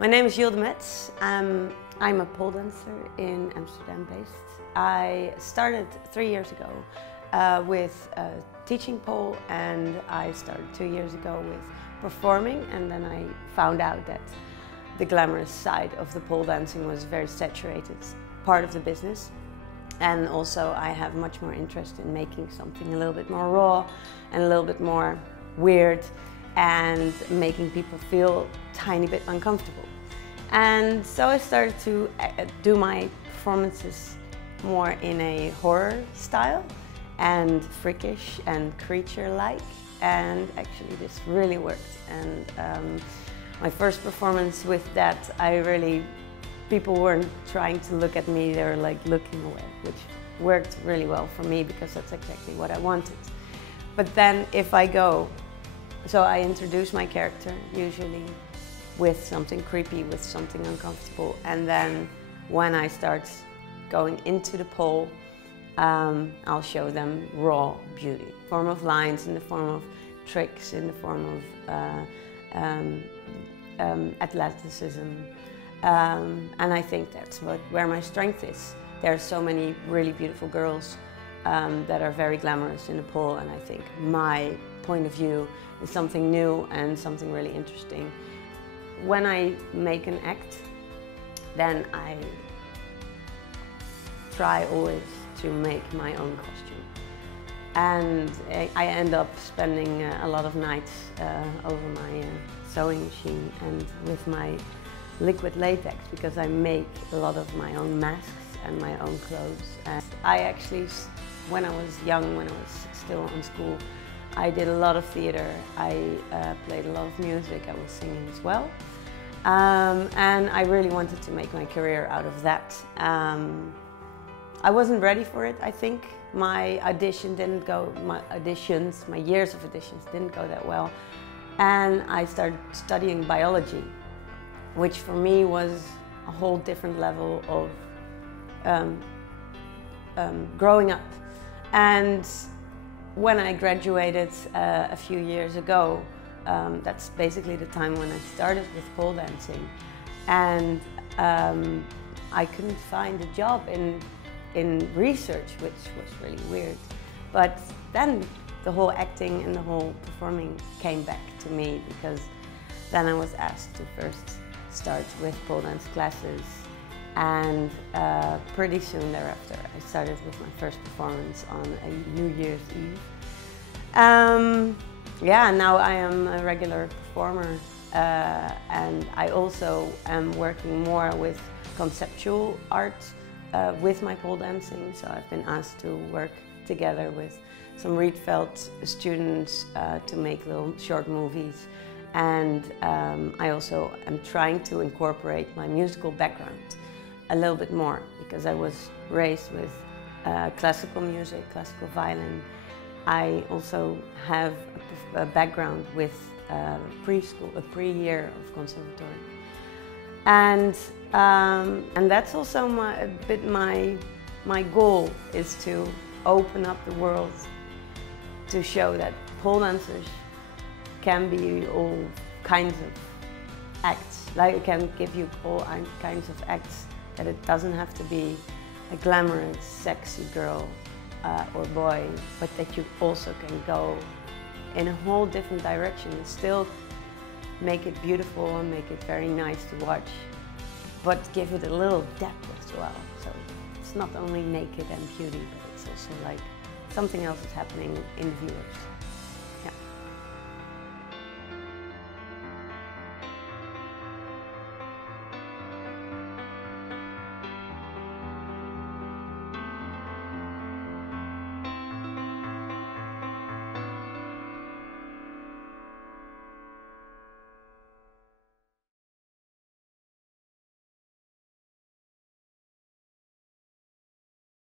My name is Juuls Matz. I'm a pole dancer in Amsterdam based. I started 3 years ago with teaching pole, and I started 2 years ago with performing, and then I found out that the glamorous side of the pole dancing was very saturated part of the business. And also I have much more interest in making something a little bit more raw and a little bit more weird and making people feel a tiny bit uncomfortable. And so I started to do my performances more in a horror style and freakish and creature-like, and actually this really worked. And my first performance with that, people weren't trying to look at me, they were like looking away, which worked really well for me because that's exactly what I wanted. But then if I go, so I introduce my character usually with something creepy, with something uncomfortable, and then when I start going into the pole, I'll show them raw beauty. In the form of lines, in the form of tricks, in the form of athleticism. And I think that's where my strength is. There are so many really beautiful girls that are very glamorous in the pole, and I think my point of view is something new and something really interesting. When I make an act, then I try always to make my own costume. And I end up spending a lot of nights over my sewing machine and with my liquid latex, because I make a lot of my own masks and my own clothes. And I actually, when I was young, when I was still in school, I did a lot of theater. I played a lot of music. I was singing as well. And I really wanted to make my career out of that. I wasn't ready for it, I think. My years of auditions didn't go that well. And I started studying biology, which for me was a whole different level of growing up. And when I graduated a few years ago, that's basically the time when I started with pole dancing. And I couldn't find a job in research, which was really weird. But then the whole acting and the whole performing came back to me, because then I was asked to first start with pole dance classes, and pretty soon thereafter I started with my first performance on a New Year's Eve. Yeah, now I am a regular performer, and I also am working more with conceptual art with my pole dancing. So I've been asked to work together with some Rietveld students to make little short movies. And I also am trying to incorporate my musical background a little bit more, because I was raised with classical music, classical violin. I also have a background with preschool, a pre-year of conservatory. And that's also my goal, is to open up the world to show that pole dancers can be all kinds of acts. Like, it can give you all kinds of acts, that it doesn't have to be a glamorous, sexy girl or boy, but that you also can go in a whole different direction and still make it beautiful and make it very nice to watch, but give it a little depth as well. So it's not only naked and beauty, but it's also like something else is happening in the viewers.